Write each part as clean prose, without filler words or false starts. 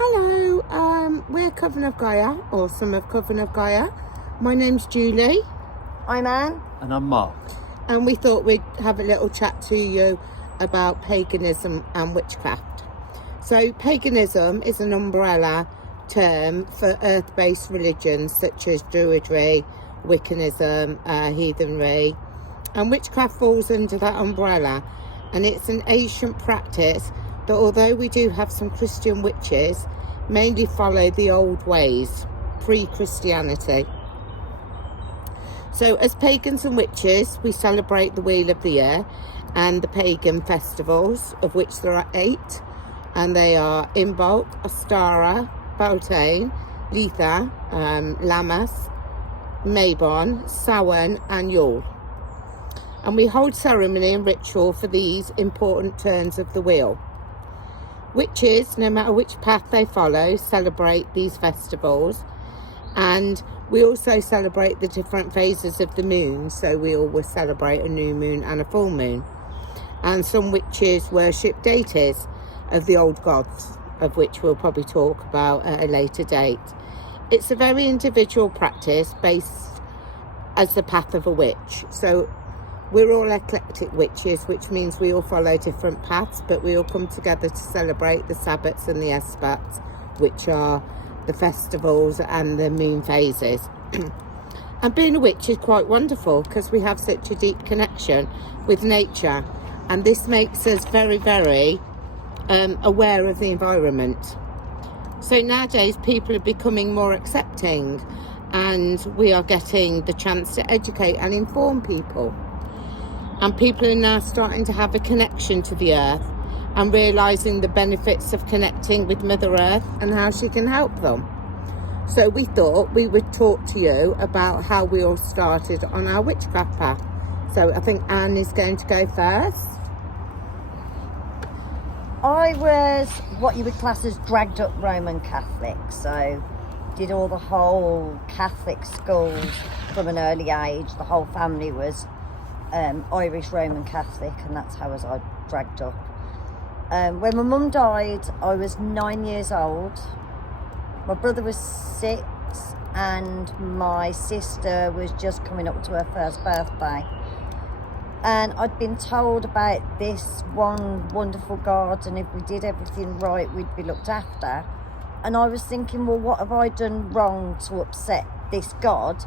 Hello, we're Coven of Gaia, or some of Coven of Gaia. My name's Julie. I'm Anne. And I'm Mark. And we thought we'd have a little chat to you about paganism and witchcraft. So paganism is an umbrella term for earth-based religions such as Druidry, Wiccanism, heathenry, and witchcraft falls under that umbrella. And it's an ancient practice that, although we do have some Christian witches, mainly follow the old ways, pre-Christianity. So as pagans and witches, we celebrate the Wheel of the Year and the pagan festivals, of which there are 8, and they are Imbolc, Ostara, Beltane, Litha, Lammas, Mabon, Samhain and Yule. And we hold ceremony and ritual for these important turns of the wheel. Witches, no matter which path they follow, celebrate these festivals, and we also celebrate the different phases of the moon. So we always celebrate a new moon and a full moon. And some witches worship deities of the old gods, of which we'll probably talk about at a later date. It's a very individual practice based as the path of a witch. So we're all eclectic witches, which means we all follow different paths, but we all come together to celebrate the Sabbats and the Esbats, which are the festivals and the moon phases. And being a witch is quite wonderful because we have such a deep connection with nature, and this makes us very, very aware of the environment. So nowadays people are becoming more accepting, and we are getting the chance to educate and inform people. And people are now starting to have a connection to the earth and realising the benefits of connecting with Mother Earth and how she can help them. So we thought we would talk to you about how we all started on our witchcraft path. So I think Anne is going to go first. I was what you would class as dragged up Roman Catholic, so did all the whole Catholic schools from an early age. The whole family was Irish Roman Catholic, and that's how I was dragged up. When my mum died, I was 9 years old. My brother was 6, and my sister was just coming up to her first birthday. And I'd been told about this one wonderful God, and if we did everything right, we'd be looked after. And I was thinking, well, what have I done wrong to upset this God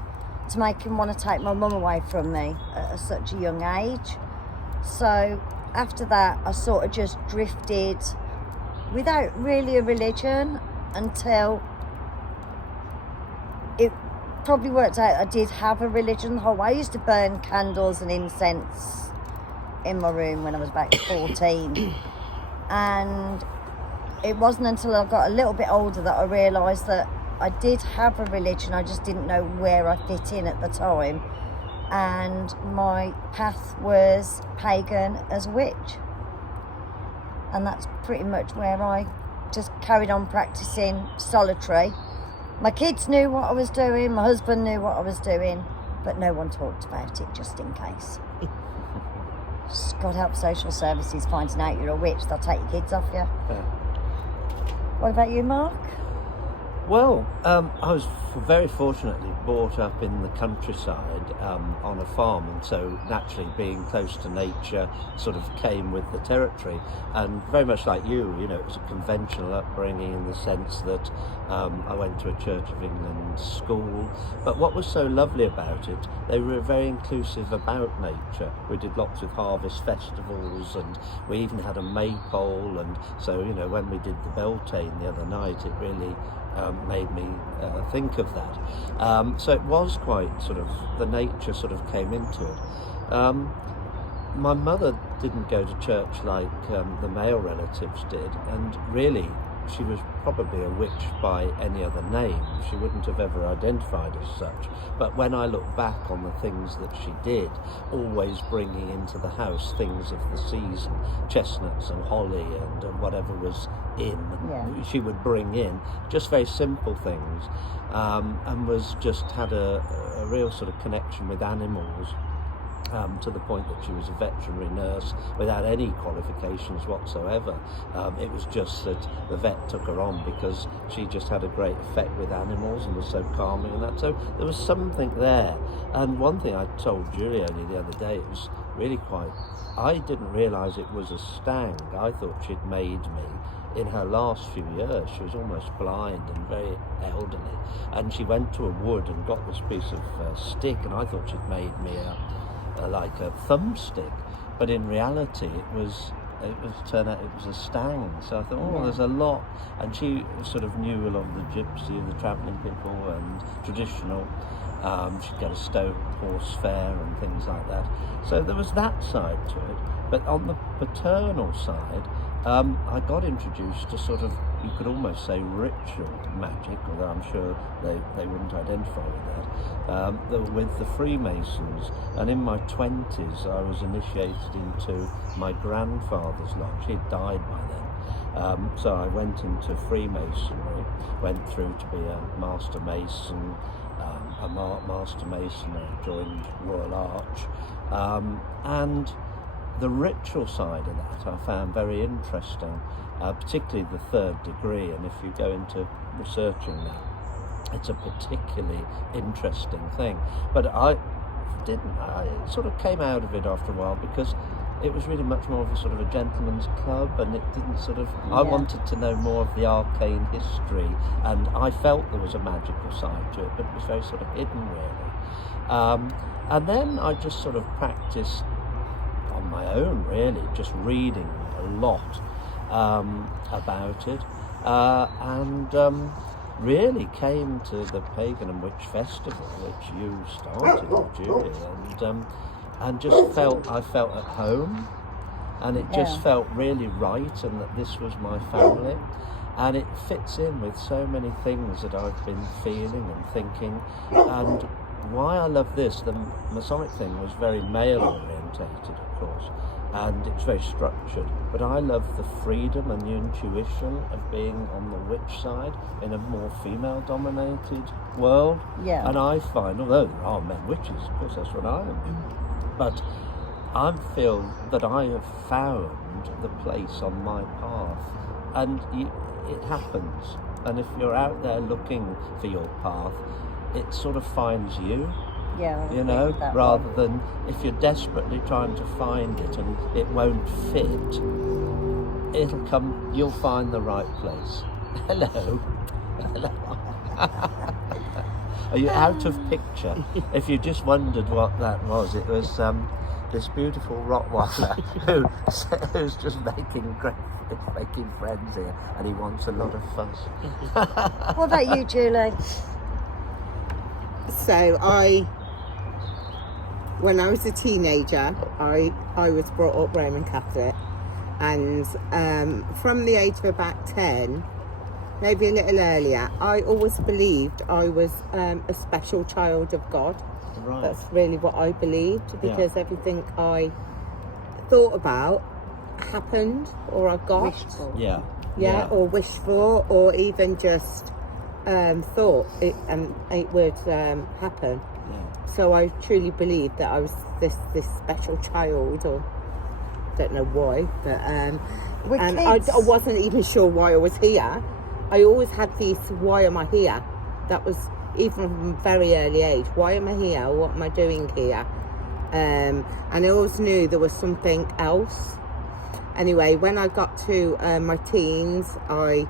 to make him want to take my mum away from me at such a young age? So after that, I sort of just drifted without really a religion until it probably worked out I did have a religion the whole way. I used to burn candles and incense in my room when I was about 14. And it wasn't until I got a little bit older that I realised that I did have a religion, I just didn't know where I fit in at the time. And my path was pagan as a witch. And that's pretty much where I just carried on practising solitary. My kids knew what I was doing, my husband knew what I was doing, but no one talked about it, just in case. God help social services finding out you're a witch, they'll take your kids off you. Yeah. What about you, Mark? Well, I was very fortunately brought up in the countryside on a farm, and so naturally being close to nature sort of came with the territory. And very much like you, it was a conventional upbringing in the sense that I went to a Church of England school. But what was so lovely about it, they were very inclusive about nature. We did lots of harvest festivals, and we even had a maypole. And so, when we did the Beltane the other night, it really made me think of that. So it was quite sort of, the nature sort of came into it. My mother didn't go to church like the male relatives did, and really she was probably a witch by any other name. She wouldn't have ever identified as such. But when I look back on the things that she did, always bringing into the house things of the season, chestnuts and holly and whatever was in, she would bring in just very simple things, and was just had a real sort of connection with animals. to the point that she was a veterinary nurse without any qualifications whatsoever. It was just that the vet took her on because she just had a great effect with animals and was so calming and that. So there was something there. And one thing I told Julie only the other day, it was really quite, I didn't realise it was a stag. I thought she'd made me. In her last few years, she was almost blind and very elderly, and she went to a wood and got this piece of stick, and I thought she'd made me like a thumbstick, but in reality turned out it was a stag. So I thought, there's a lot, and she sort of knew a lot of the gypsy and the travelling people and traditional. She'd get a Stoke horse fair and things like that. So there was that side to it. But on the paternal side, I got introduced to sort of, you could almost say, ritual magic, although I'm sure they wouldn't identify with that, with the Freemasons. And in my 20s, I was initiated into my grandfather's lodge. He'd died by then. So I went into Freemasonry, went through to be a Master Mason, Master Mason, I joined Royal Arch, and the ritual side of that I found very interesting, particularly the third degree, and if you go into researching that, it's a particularly interesting thing. But I sort of came out of it after a while because it was really much more of a sort of a gentleman's club, and it didn't sort of, I wanted to know more of the arcane history, and I felt there was a magical side to it, but it was very sort of hidden really. And then I just sort of practiced on my own really, just reading a lot about it, and really came to the Pagan and Witch Festival, which you started, Julie, and just I felt at home, and it just felt really right, and that this was my family, and it fits in with so many things that I've been feeling and thinking. And why I love this, the Masonic thing was very male orientated, of course, and it's very structured, but I love the freedom and the intuition of being on the witch side in a more female dominated world. And I find, although there are men witches, of course that's what I am, but I feel that I have found the place on my path, and it happens. And if you're out there looking for your path, it sort of finds you. You know, rather than if you're desperately trying to find it and it won't fit, it'll come, you'll find the right place. Hello. Are you out of picture? If you just wondered what that was, it was this beautiful Rottweiler who's just making friends here, and he wants a lot of fuss. What about you, Julie? So when I was a teenager, I was brought up Roman Catholic, and from the age of about 10, maybe a little earlier, I always believed I was a special child of God. Right. That's really what I believed, because everything I thought about happened, or I got. Wished for. Or wished for, or even just thought it would happen. So I truly believed that I was this special child, or don't know why, but and I wasn't even sure why I was here. I always had this, why am I here? That was even from a very early age. Why am I here? What am I doing here? And I always knew there was something else. Anyway, when I got to my teens, I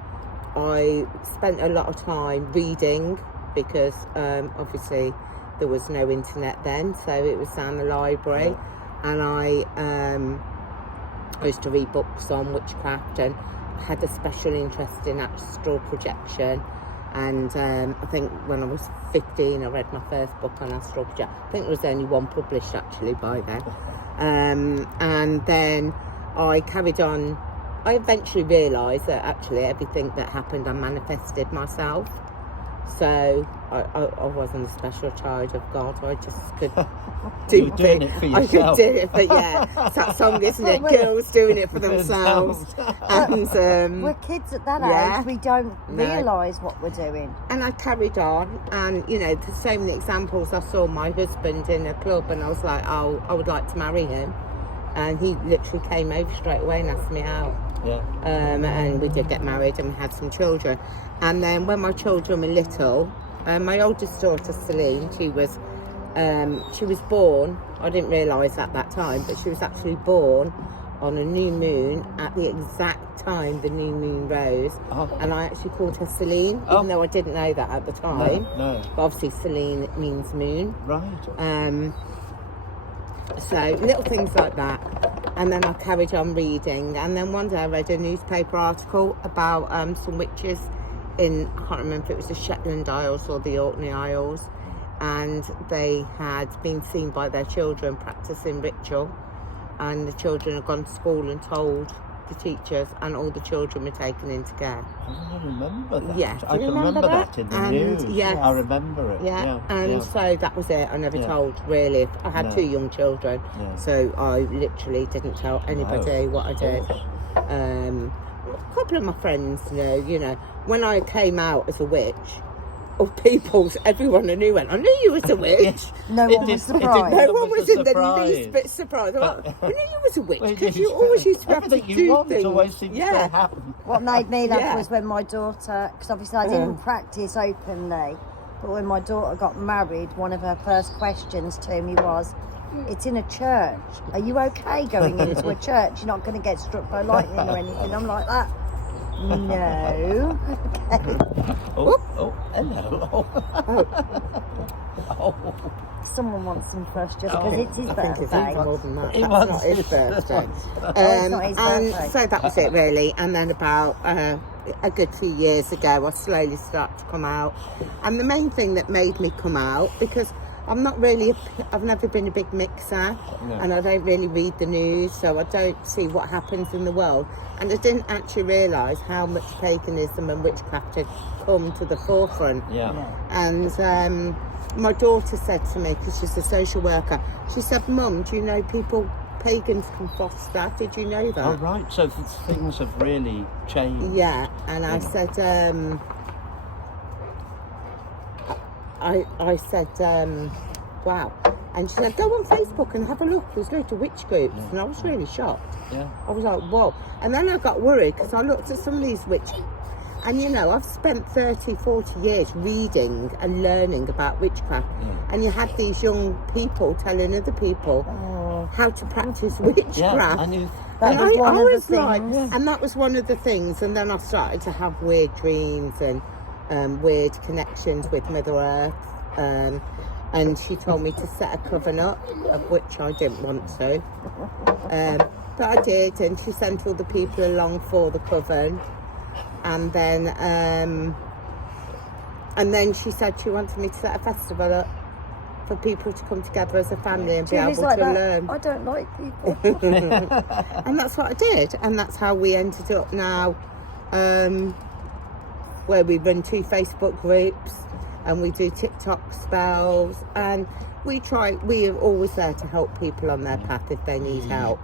spent a lot of time reading, because obviously there was no internet then, so it was down the library, and I used to read books on witchcraft, and I had a special interest in astral projection. And I think when I was 15, I read my first book on astral projection. I think there was only one published actually by then. And then I carried on. I eventually realised that actually everything that happened, I manifested myself. So I wasn't a special child of God. I just could You were doing it for I could yourself. do it for, yeah. It's that song, isn't it? Girls doing it for themselves. And We're kids at that yeah. age. We don't No. realise what we're doing. and I carried on, and you know, there's so many examples. I saw my husband in a club, and I was like, oh, I would like to marry him, and he literally came over straight away and asked me out. Yeah. And we did get married, and we had some children. And then when my children were little, my oldest daughter Celine, she was born. I didn't realise at that time, but she was actually born on a new moon at the exact time the new moon rose. Oh. And I actually called her Celine, Oh. even though I didn't know that at the time. No. But obviously Celine means moon. Right. So little things like that. And then I carried on reading, and then one day I read a newspaper article about some witches in, I can't remember if it was the Shetland Isles or the Orkney Isles, and they had been seen by their children practicing ritual, and the children had gone to school and told the teachers, and all the children were taken into care. I remember that. Yeah, do I you can remember remember that? in the And, news. yes. I remember it. Yeah, and yeah. so that was it. I never Yeah. told, really. I had No. 2 young children, Yeah. so I literally didn't tell anybody what I did. course. A couple of my friends know, you know, when I came out as a witch, everyone I knew went, I knew you was a witch. No It one did- was it did- surprised. No It one was was a in the surprise. least bit surprised. They're like, I knew you was a witch, Well, because you always used to have to everything do you want things. always seems to Yeah. happen. What made me laugh Yeah. was when my daughter, because obviously I didn't practice openly, but when my daughter got married, one of her first questions to me was, it's in a church. Are you okay going into a church? You're not going to get struck by lightning or anything. I'm like that. No. Oh, hello. Oh. Someone wants some fresh just Oh, because it's his I think it's birthday. even more than that. It That's was not his his birthday. it's not his And birthday. so that was it really. And then about a good few years ago, I slowly started to come out. And the main thing that made me come out, because I'm not really, I've never been a big mixer, No. and I don't really read the news, so I don't see what happens in the world. And I didn't actually realise how much paganism and witchcraft had come to the forefront. Yeah. And my daughter said to me, because she's a social worker, she said, Mum, do you know pagans can foster? Did you know that? Oh, right. So things have really changed. Yeah, and I said, I said, wow. And she said, go on Facebook and have a look. There's loads of witch groups. And I was really shocked. Yeah. I was like, whoa. And then I got worried because I looked at some of these witch. And you know, I've spent 30, 40 years reading and learning about witchcraft. Yeah. And you had these young people telling other people how to practice witchcraft. Yeah, I knew. That And was one of the was like, things. and that was one of the things. And then I started to have weird dreams and weird connections with Mother Earth. And she told me to set a coven up, of which I didn't want to. But I did, and she sent all the people along for the coven. And then she said she wanted me to set a festival up for people to come together as a family and be Julie's able like to that. learn. I don't like people. And that's what I did, and that's how we ended up now, where we run 2 Facebook groups and we do TikTok spells, and we are always there to help people on their path if they need help.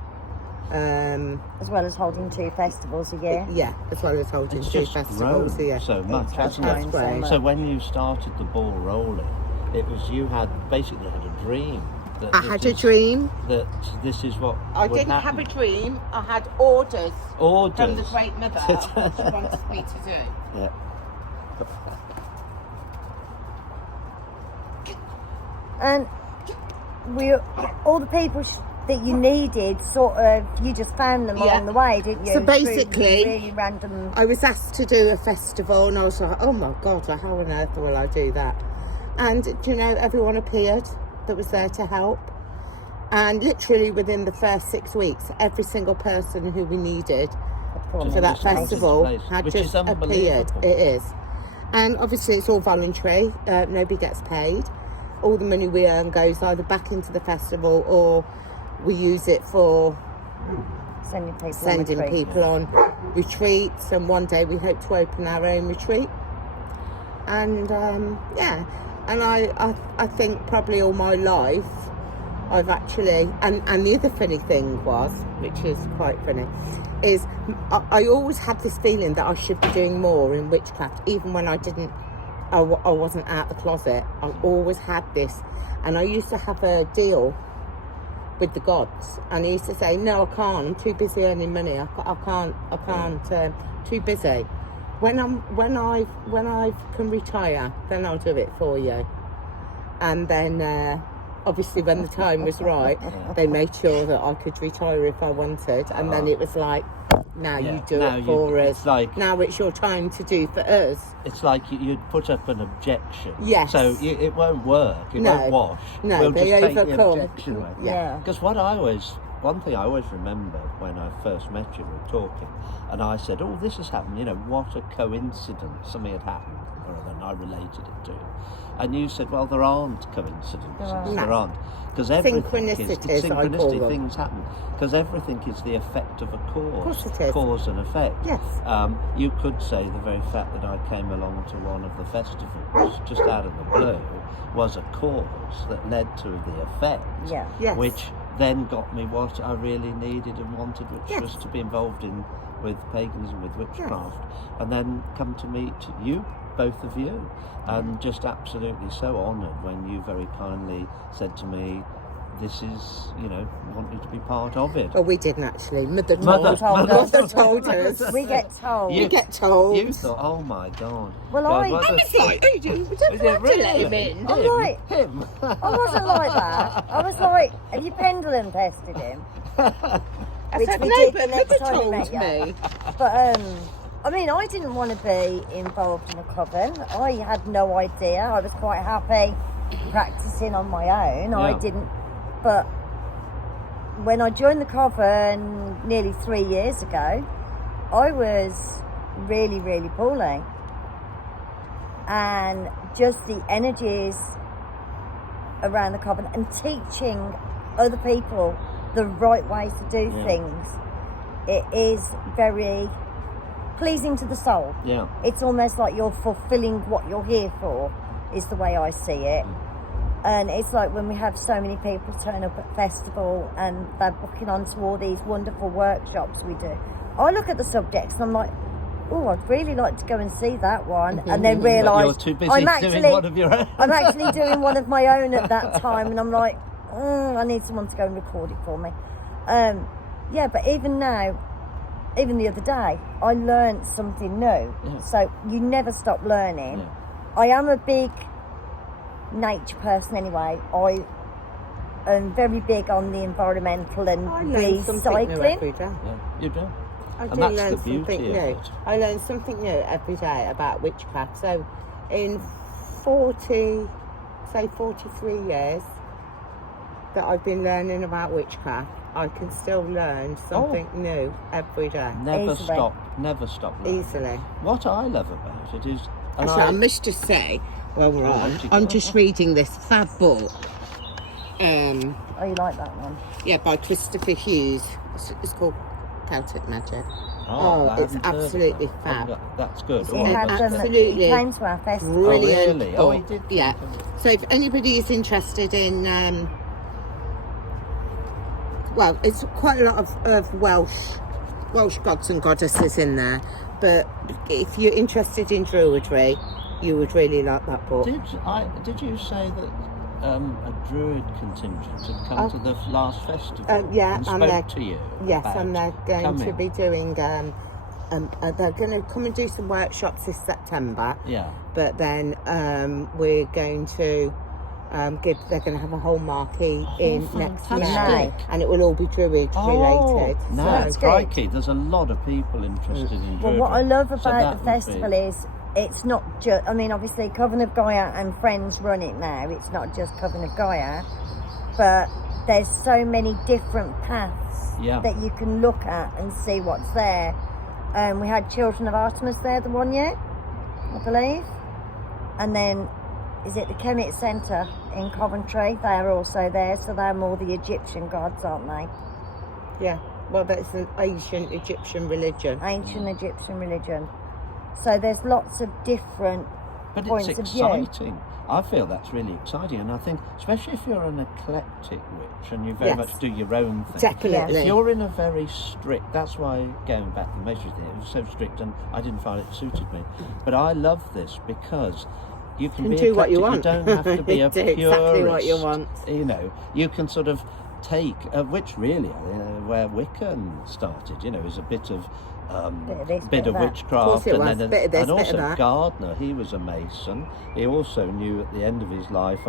As well as holding 2 festivals a year. Yeah, as well as holding It's 2 just festivals grown here. so much, hasn't That's it? great. So when you started the ball rolling, it was you had basically had a dream. That I this had a is- dream. That this is what I would didn't happen. have a dream. I had orders Orders. from the Great Mother what she wanted me to do. Yeah. And all the people that you needed, sort of, you just found them Yeah. along the way, didn't you? So Through basically- really random. I was asked to do a festival, and I was like, oh my God, how on earth will I do that? And do you know, everyone appeared that was there to help. And literally within the first 6 weeks, every single person who we needed for that Just wanted festival place, had which just is appeared. unbelievable. It is. And obviously it's all voluntary, nobody gets paid. All the money we earn goes either back into the festival, or we use it for Sending people on retreat. people on retreats. And one day we hope to open our own retreat. And yeah, and I think probably all my life I've actually, and the other funny thing was, which is quite funny, is I always had this feeling that I should be doing more in witchcraft, even when I wasn't out the closet. I always had this, and I used to have a deal with the gods, and I used to say, no, I can't, I'm too busy earning money, I can't, too busy. When I can retire, then I'll do it for you. And then obviously when the time was right, they made sure that I could retire if I wanted, and then it was like, now you do it for us. Now it's your time to do for us. It's like you'd put up an objection. Yes. So it won't work. It won't wash. No, we'll they just take overcome. the objection away. Yeah. Because one thing I always remember when I first met you, we were talking, and I said, "Oh, this has happened. You know, what a coincidence! Something had happened, or other, and I related it to." And you said, "Well, there aren't coincidences. There aren't, because everything is synchronicity. Things happen because everything is the effect of a cause. Of course it is. Cause and effect. Yes. You could say the very fact that I came along to one of the festivals just out of the blue was a cause that led to the effect. Yeah. Yes. Which then got me what I really needed and wanted, which was to be involved with paganism, with witchcraft, and then come to meet you, both of you, and just absolutely so honoured when you very kindly said to me, this is, want you to be part of it. Oh, we didn't actually. Mother told us. We get told. You get told. You thought, oh my God. Well, I was like, we don't have to let him in. I'm like, him. I wasn't like that. I was like, have you pendulum tested him? I Which said, we no, did but the next Mother time we told met you. me. But I mean, I didn't want to be involved in a coven. I had no idea. I was quite happy practicing on my own. Yeah. I didn't. But when I joined the coven nearly 3 years ago, I was really, really poorly. And just the energies around the coven and teaching other people the right ways to do things, it is very pleasing to the soul. Yeah. It's almost like you're fulfilling what you're here for, is the way I see it. And it's like when we have so many people turn up at festival and they're booking onto all these wonderful workshops we do. I look at the subjects and I'm like, oh, I'd really like to go and see that one. And then realise you're too busy doing one of your own. I'm actually doing one of my own at that time, and I'm like, I need someone to go and record it for me. Yeah, but even now, even the other day, I learned something new. Yeah. So you never stop learning. Yeah. I am a big nature person anyway. I am very big on the environmental and recycling. Yeah, you do. I do learn something new. I learn something new every day about witchcraft. So in 43 years that I've been learning about witchcraft, I can still learn something new every day. Never stop learning. Easily. What I love about it is... Actually, I must just say, well, we're on. I'm just reading this fab book. Oh, you like that one? Yeah, by Christopher Hughes. It's called Celtic Magic. Oh, it's absolutely fab. That's good. He came to our festival. Brilliant. Really? Oh, he did? Yeah. So if anybody is interested in... well, it's quite a lot of Welsh gods and goddesses in there. But if you're interested in druidry, you would really like that book. Did you say that a druid contingent had come to the last festival? Yeah, and spoke to you? Yes, and they're going to be doing. They're going to come and do some workshops this September. Yeah. But then we're going to they're going to have a whole marquee in next May, and it will all be druid related. No, crikey, there's a lot of people interested in druid. Well, what I love about the festival is it's not just, I mean, obviously Coven of Gaia and friends run it now. It's not just Coven of Gaia, but there's so many different paths that you can look at and see what's there. We had Children of Artemis there the one year, I believe, and then is it the Kemet Centre in Coventry? They're also there, so they're more the Egyptian gods, aren't they? Yeah, well, that's an ancient Egyptian religion. Ancient Egyptian religion. So there's lots of different But points it's of view. exciting. I feel that's really exciting, and I think, especially if you're an eclectic witch and you very Yes. much do your own thing. Definitely. If you're in a very strict, that's why going back to the measure thing, it was so strict, and I didn't find it suited me. But I love this because you can be do what you eclectic. want. You don't have to be a Do purist. exactly what you want. You know, you can sort of take, which really, where Wiccan started, you know, is a bit of Bit of this, bit bit of of that. Of course witchcraft, it and was. then Bit of this, and bit of also that. Gardner. He was a Mason. He also knew at the end of his life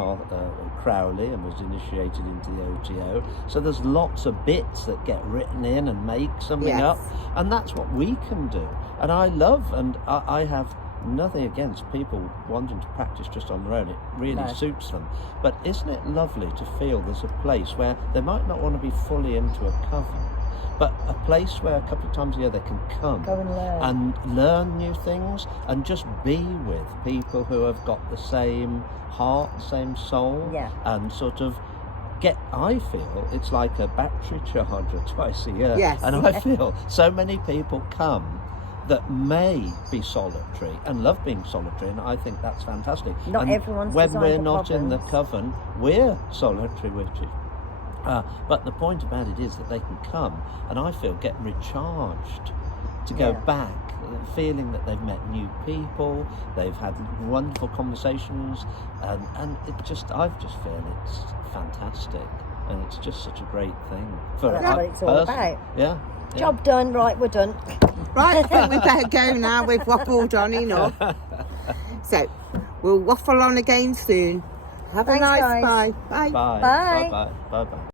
Crowley and was initiated into the OTO. So there's lots of bits that get written in and make something Yes. up, and that's what we can do. And I love, and I have nothing against people wanting to practice just on their own. It really No. suits them. But isn't it lovely to feel there's a place where they might not want to be fully into a coven, but a place where a couple of times a year they can come Go and learn new things and just be with people who have got the same heart, same soul, Yeah. and sort of I feel it's like a battery charger twice a year. Yes. And I feel so many people come that may be solitary and love being solitary, and I think that's fantastic. Not and everyone's when designed we're for not in the covens. coven, we're solitary witches. But the point about it is that they can come and I feel get recharged to go Yeah. back, feeling that they've met new people, they've had wonderful conversations, and I just feel it's fantastic, and it's just such a great thing for That's a what it's all person. about. Yeah. Job done. Right, we're done. Right, I think we better go now. We've waffled on enough. So, we'll waffle on again soon. Have a Thanks, nice guys. bye. Bye. Bye. Bye. Bye. Bye. Bye. Bye.